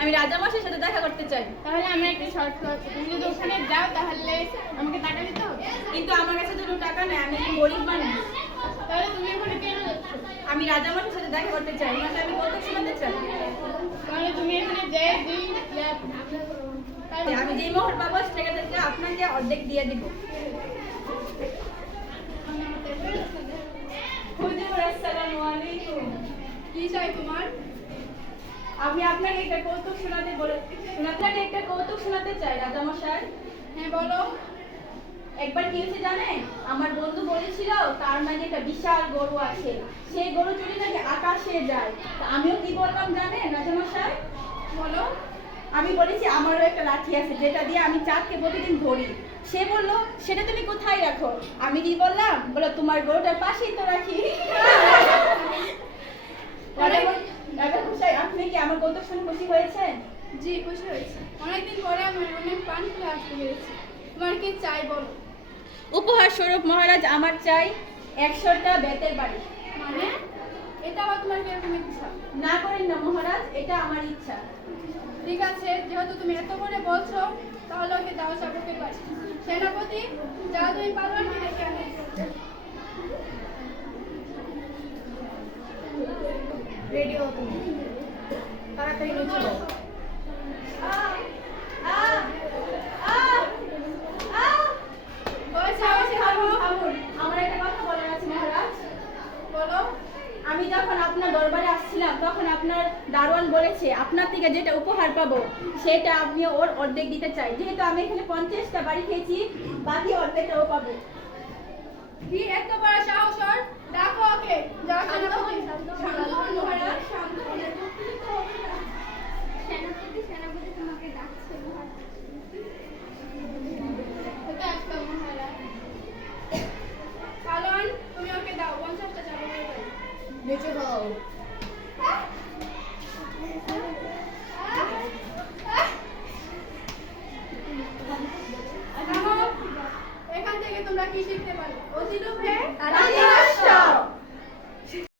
আমি রাজামশাইয়ের সাথে দেখা করতে চাই। তাহলে আমরা একটা শর্ত আছে। তুমি যদি ওখানে যাও তাহলে আমাকে টাকা দিতে হবে? কিন্তু আমার কাছে তো কোনো টাকা নেই আমি গরিব মানুষ। তাহলে তুমি ওখানে কেন যাচ্ছ? আমি রাজামশাইয়ের সাথে দেখা করতে চাই মানে আমি কত শোনাতে চাই। তাহলে তুমি এখানে যে দুই আমি যেই মোহর পাবো সেটাকে আপনাকে অর্ধেক দিয়ে দিব। হুজুর আসসালামু আলাইকুম। কি চাই তোমার? আমি আপনাকে একটা কৌতুক শোনাতে বলে আপনাকে একটা কৌতুক শোনাতে চাই, রাজামশাই। হ্যাঁ বলো। একবার কি হয়েছে জানেন? আমার বন্ধু বলেছিল, তার মানে একটা বিশাল গরু আছে। সেই গরু চলে নাকি আকাশে যায়, তা আমিও কি বললাম জানেন, রাজামশাই? বলো। আমি বলেছি, আমারও একটা লাঠি আছে, যেটা দিয়ে আমি চাঁদকে প্রতিদিন ধরি। সে বলল, সেটা তুমি কোথায় রাখো? আমি কি বললাম, বলো, তোমার গরুটার পাশেই তো রাখি রাজা- রাজামশাই আপনি কি আমার কৌতুক শুনে খুশি হয়েছে জি খুশি হয়েছে। অনেকদিন পরে আমার অনেক পান খুলে আসতে পেরেছি। তোমার কি চাই বলো? উপহার স্বরূপ মহারাজ আমার চাই একশোটা বেতের বাড়ি। মানে? এটা আবার তোমার কীরকম ইচ্ছা? না করেন না মহারাজ এটা আমার ইচ্ছা। ঠিক আছে যেহেতু তুমি এত করে বলছো তাহলে ওকে দেওয়া চাপতে পারি। সেনাপতি যা তুমি পালনকে ডেকে আনো? রেডি হও তুমি। তাড়াতাড়ি নিচে যাও আমি যখন আপনার দরবারে আসছিলাম তখন আপনার দারোয়ান বলেছে আপনার থেকে যেটা উপহার পাবো সেটা আপনি ওর অর্ধেক দিতে চাই। যেহেতু আমি এখানে পঞ্চাশটা বাড়ি খেয়েছি বাকি অর্ধেকটা ও পাবো। কি এত বড় সাহস ওর? বেঁচে খাও এখান থেকে তোমরা কি শিখতে পারো? অতি